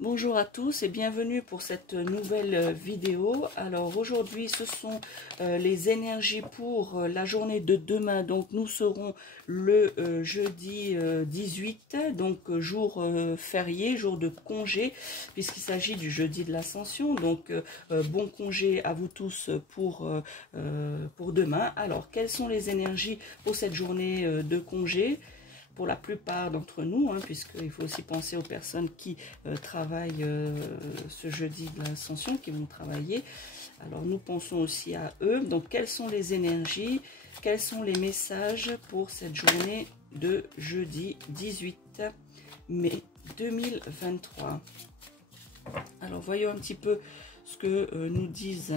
Bonjour à tous et bienvenue pour cette nouvelle vidéo. Alors aujourd'hui ce sont les énergies pour la journée de demain. Donc nous serons le jeudi 18, donc jour férié, jour de congé, puisqu'il s'agit du jeudi de l'Ascension. Donc bon congé à vous tous pour demain. Alors quelles sont les énergies pour cette journée de congé ? Pour la plupart d'entre nous, puisqu'il faut aussi penser aux personnes qui travaillent ce jeudi de l'Ascension, qui vont travailler. Alors nous pensons aussi à eux. Donc quelles sont les énergies, quels sont les messages pour cette journée de jeudi 18 mai 2023. Alors voyons un petit peu ce que nous disent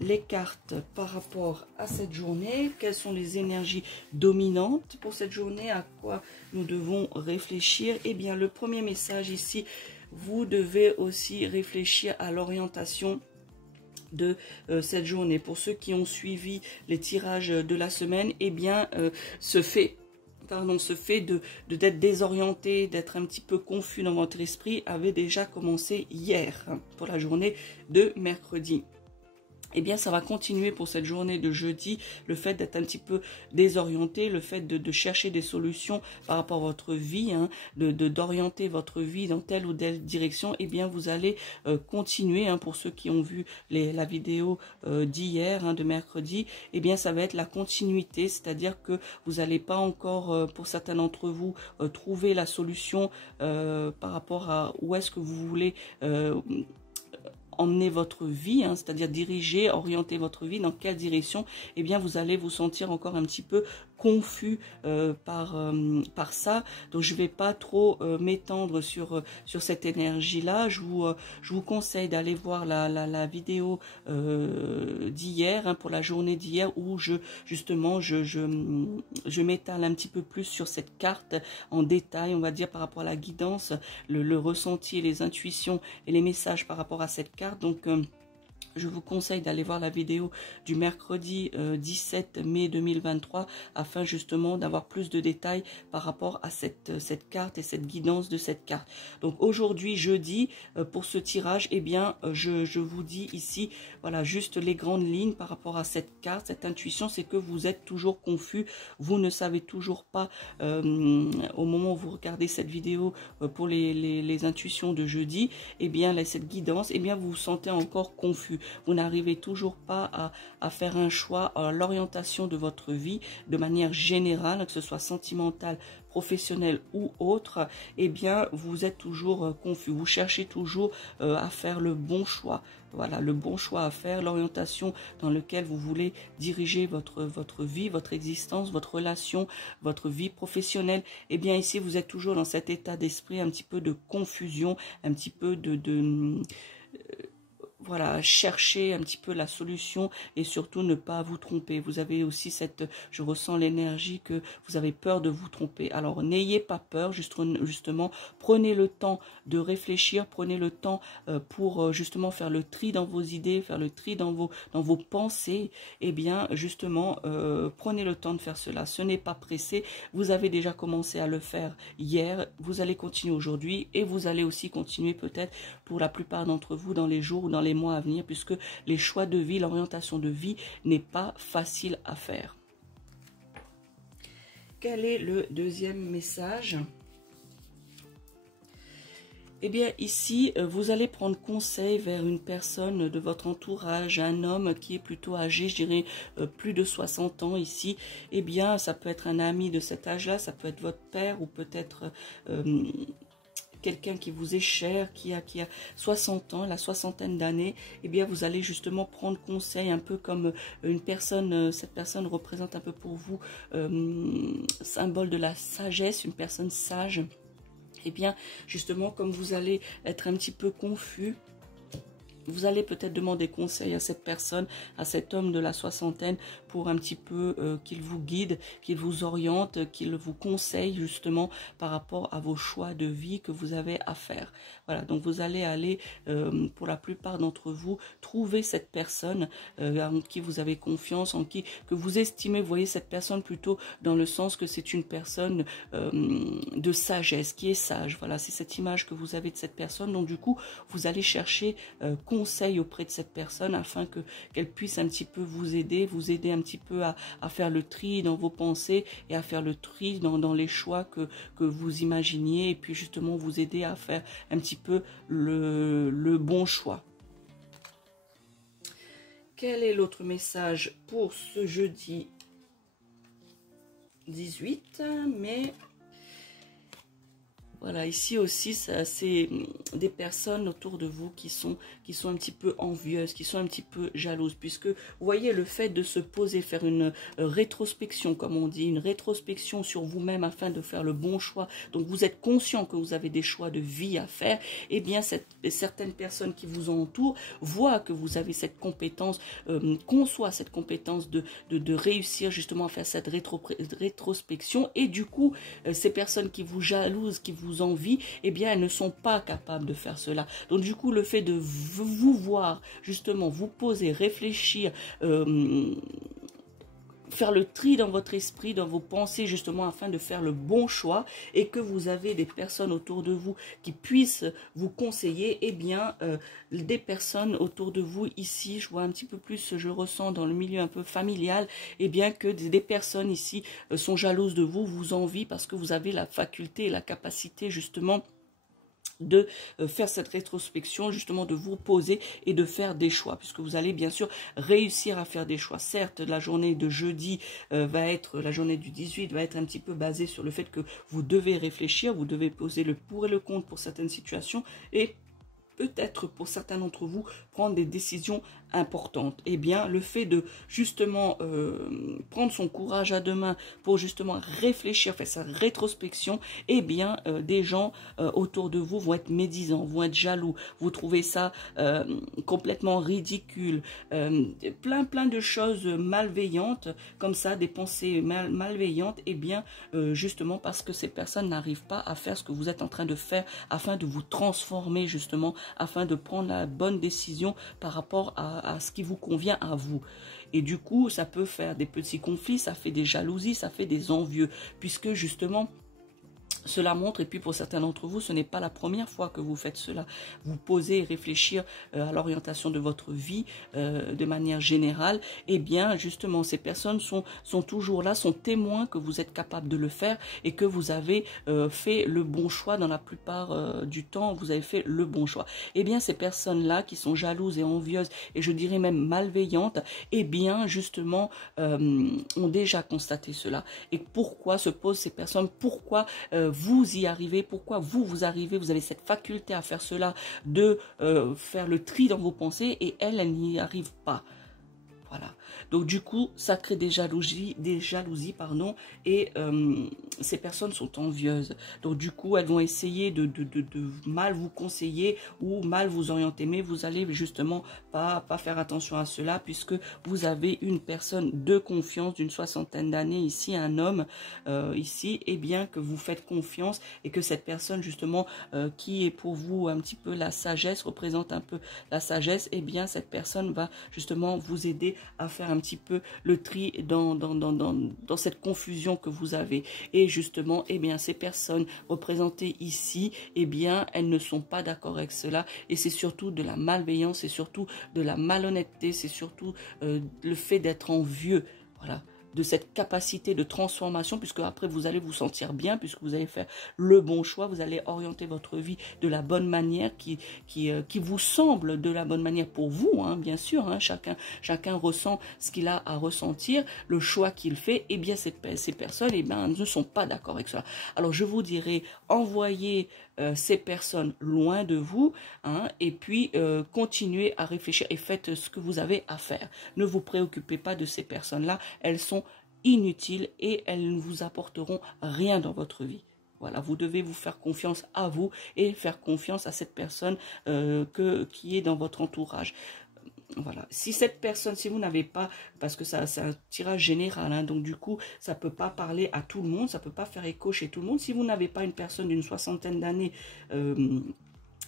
les cartes par rapport à cette journée. Quelles sont les énergies dominantes pour cette journée, à quoi nous devons réfléchir? Eh bien le premier message ici, vous devez aussi réfléchir à l'orientation de cette journée. Pour ceux qui ont suivi les tirages de la semaine, eh bien ce fait d'être désorienté, d'être un petit peu confus dans votre esprit avait déjà commencé hier, pour la journée de mercredi. Eh bien, ça va continuer pour cette journée de jeudi, le fait d'être un petit peu désorienté, le fait de chercher des solutions par rapport à votre vie, d'orienter votre vie dans telle ou telle direction. Eh bien, vous allez continuer, pour ceux qui ont vu la vidéo d'hier, de mercredi, eh bien, ça va être la continuité, c'est-à-dire que vous n'allez pas encore, pour certains d'entre vous, trouver la solution par rapport à où est-ce que vous voulez emmener votre vie, c'est-à-dire diriger, orienter votre vie, dans quelle direction, eh bien vous allez vous sentir encore un petit peu confus par ça. Donc je vais pas trop m'étendre sur cette énergie-là. Je vous conseille d'aller voir la vidéo d'hier, pour la journée d'hier, où je m'étale un petit peu plus sur cette carte en détail, on va dire, par rapport à la guidance, le ressenti, les intuitions et les messages par rapport à cette carte. Donc je vous conseille d'aller voir la vidéo du mercredi 17 mai 2023 afin justement d'avoir plus de détails par rapport à cette carte et cette guidance de cette carte. Donc aujourd'hui, jeudi, pour ce tirage, eh bien, je vous dis ici, voilà, juste les grandes lignes par rapport à cette carte, cette intuition, c'est que vous êtes toujours confus, vous ne savez toujours pas, au moment où vous regardez cette vidéo pour les intuitions de jeudi, eh bien, cette guidance, eh bien, vous vous sentez encore confus. Vous n'arrivez toujours pas à faire un choix, à l'orientation de votre vie de manière générale, que ce soit sentimentale, professionnelle ou autre, eh bien vous êtes toujours confus. Vous cherchez toujours à faire le bon choix. Voilà, le bon choix à faire, l'orientation dans laquelle vous voulez diriger votre vie, votre existence, votre relation, votre vie professionnelle. Eh bien ici, vous êtes toujours dans cet état d'esprit, un petit peu de confusion, un petit peu voilà, chercher un petit peu la solution et surtout ne pas vous tromper. Vous avez aussi je ressens l'énergie que vous avez peur de vous tromper. Alors n'ayez pas peur, justement, prenez le temps de réfléchir, prenez le temps pour justement faire le tri dans vos idées, faire le tri dans vos pensées. Eh bien, justement, prenez le temps de faire cela. Ce n'est pas pressé. Vous avez déjà commencé à le faire hier. Vous allez continuer aujourd'hui et vous allez aussi continuer peut-être pour la plupart d'entre vous dans les jours ou dans les mois à venir, puisque les choix de vie, l'orientation de vie n'est pas facile à faire. Quel est le deuxième message? Eh bien ici, vous allez prendre conseil vers une personne de votre entourage, un homme qui est plutôt âgé, je dirais plus de 60 ans ici. Eh bien, ça peut être un ami de cet âge-là, ça peut être votre père ou peut-être quelqu'un qui vous est cher, qui a 60 ans, la soixantaine d'années. Eh bien, vous allez justement prendre conseil, un peu comme une personne, cette personne représente un peu pour vous, symbole de la sagesse, une personne sage. Eh bien, justement, comme vous allez être un petit peu confus, vous allez peut-être demander conseil à cette personne, à cet homme de la soixantaine, pour un petit peu qu'il vous guide, qu'il vous oriente, qu'il vous conseille justement par rapport à vos choix de vie que vous avez à faire. Voilà, donc vous allez aller, pour la plupart d'entre vous, trouver cette personne en qui vous avez confiance, en qui que vous estimez, vous voyez cette personne plutôt dans le sens que c'est une personne de sagesse, qui est sage. Voilà, c'est cette image que vous avez de cette personne. Donc du coup, vous allez chercher conseil auprès de cette personne afin que qu'elle puisse un petit peu vous aider un petit peu à faire le tri dans vos pensées et à faire le tri dans les choix que vous imaginiez, et puis justement vous aider à faire un petit peu le bon choix. Quel est l'autre message pour ce jeudi 18 mai? Voilà, ici aussi, c'est des personnes autour de vous qui sont un petit peu envieuses, qui sont un petit peu jalouses, puisque vous voyez le fait de se poser, faire une rétrospection, comme on dit, une rétrospection sur vous-même afin de faire le bon choix. Donc vous êtes conscient que vous avez des choix de vie à faire, et bien certaines personnes qui vous entourent voient que vous avez cette compétence, conçoivent cette compétence de réussir justement à faire cette rétrospection, et du coup, ces personnes qui vous jalousent, qui vous envie, eh bien elles ne sont pas capables de faire cela. Donc du coup, le fait de vous voir justement vous poser, réfléchir, faire le tri dans votre esprit, dans vos pensées justement afin de faire le bon choix, et que vous avez des personnes autour de vous qui puissent vous conseiller, eh bien des personnes autour de vous ici, je vois un petit peu plus, je ressens dans le milieu un peu familial, eh bien que des personnes ici sont jalouses de vous, vous envient parce que vous avez la faculté et la capacité justement de faire cette rétrospection, justement de vous poser et de faire des choix, puisque vous allez bien sûr réussir à faire des choix. Certes, la journée de jeudi la journée du 18 va être un petit peu basée sur le fait que vous devez réfléchir, vous devez poser le pour et le contre pour certaines situations, et peut-être pour certains d'entre vous prendre des décisions importantes. Eh bien, le fait de justement prendre son courage à deux mains pour justement réfléchir, faire sa rétrospection, eh bien, des gens autour de vous vont être médisants, vont être jaloux, vous trouvez ça complètement ridicule, plein de choses malveillantes, comme ça, des pensées malveillantes, eh bien, justement parce que ces personnes n'arrivent pas à faire ce que vous êtes en train de faire afin de vous transformer justement, afin de prendre la bonne décision par rapport à ce qui vous convient à vous. Et du coup, ça peut faire des petits conflits, ça fait des jalousies, ça fait des envieux, puisque justement, cela montre, et puis pour certains d'entre vous, ce n'est pas la première fois que vous faites cela. Vous posez et réfléchir à l'orientation de votre vie de manière générale. Eh bien, justement, ces personnes sont toujours là, sont témoins que vous êtes capable de le faire et que vous avez fait le bon choix dans la plupart du temps. Vous avez fait le bon choix. Eh bien, ces personnes-là qui sont jalouses et envieuses, et je dirais même malveillantes, eh bien, justement, ont déjà constaté cela. Et pourquoi se posent ces personnes? Pourquoi vous y arrivez? Pourquoi vous arrivez? Vous avez cette faculté à faire cela, de faire le tri dans vos pensées, et elle n'y arrive pas. Voilà. Donc du coup, ça crée des jalousies, pardon, et ces personnes sont envieuses. Donc du coup, elles vont essayer de mal vous conseiller ou mal vous orienter, mais vous allez justement pas faire attention à cela, puisque vous avez une personne de confiance d'une soixantaine d'années ici, un homme ici, et bien que vous faites confiance, et que cette personne justement qui est pour vous un petit peu la sagesse, représente un peu la sagesse, et bien cette personne va justement vous aider à faire un petit peu le tri dans cette confusion que vous avez. Et justement, eh bien, ces personnes représentées ici, eh bien, elles ne sont pas d'accord avec cela, et c'est surtout de la malveillance, c'est surtout de la malhonnêteté, c'est surtout le fait d'être envieux, voilà, de cette capacité de transformation, puisque après vous allez vous sentir bien, puisque vous allez faire le bon choix, vous allez orienter votre vie de la bonne manière, qui vous semble de la bonne manière pour vous, hein, bien sûr, hein, chacun ressent ce qu'il a à ressentir, le choix qu'il fait, et bien ces personnes, eh bien, ne sont pas d'accord avec cela. Alors je vous dirais, envoyez ces personnes loin de vous, hein, et puis continuez à réfléchir et faites ce que vous avez à faire. Ne vous préoccupez pas de ces personnes-là, elles sont inutiles et elles ne vous apporteront rien dans votre vie. Voilà, vous devez vous faire confiance à vous et faire confiance à cette personne qui est dans votre entourage. Voilà, si cette personne, si vous n'avez pas, parce que c'est un tirage général, hein, donc du coup, ça ne peut pas parler à tout le monde, ça ne peut pas faire écho chez tout le monde. Si vous n'avez pas une personne d'une soixantaine d'années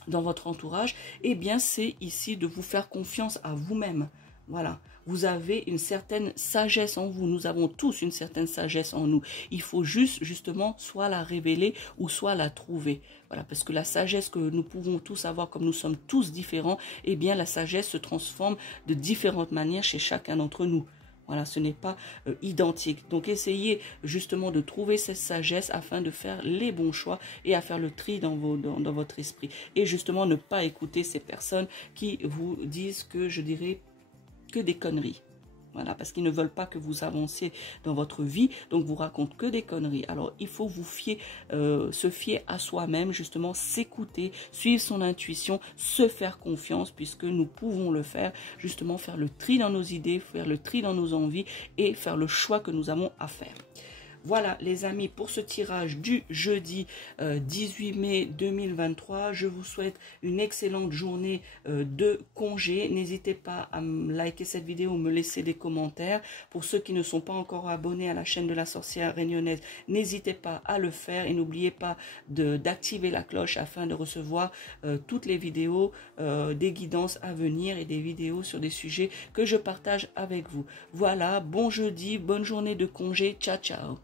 dans votre entourage, eh bien, c'est ici de vous faire confiance à vous-même. Voilà, vous avez une certaine sagesse en vous, nous avons tous une certaine sagesse en nous. Il faut justement soit la révéler ou soit la trouver. Voilà, parce que la sagesse que nous pouvons tous avoir, comme nous sommes tous différents, eh bien la sagesse se transforme de différentes manières chez chacun d'entre nous. Voilà, ce n'est pas identique. Donc, essayez justement de trouver cette sagesse afin de faire les bons choix et à faire le tri dans votre esprit. Et justement, ne pas écouter ces personnes qui vous disent que, je dirais, que des conneries. Voilà, parce qu'ils ne veulent pas que vous avanciez dans votre vie, donc vous racontent que des conneries. Alors, il faut vous se fier à soi-même, justement, s'écouter, suivre son intuition, se faire confiance, puisque nous pouvons le faire, justement, faire le tri dans nos idées, faire le tri dans nos envies et faire le choix que nous avons à faire. Voilà les amis pour ce tirage du jeudi 18 mai 2023. Je vous souhaite une excellente journée de congé. N'hésitez pas à liker cette vidéo, me laisser des commentaires. Pour ceux qui ne sont pas encore abonnés à la chaîne de la sorcière réunionnaise, n'hésitez pas à le faire et n'oubliez pas d'activer la cloche afin de recevoir toutes les vidéos des guidances à venir et des vidéos sur des sujets que je partage avec vous. Voilà, bon jeudi, bonne journée de congé. Ciao, ciao.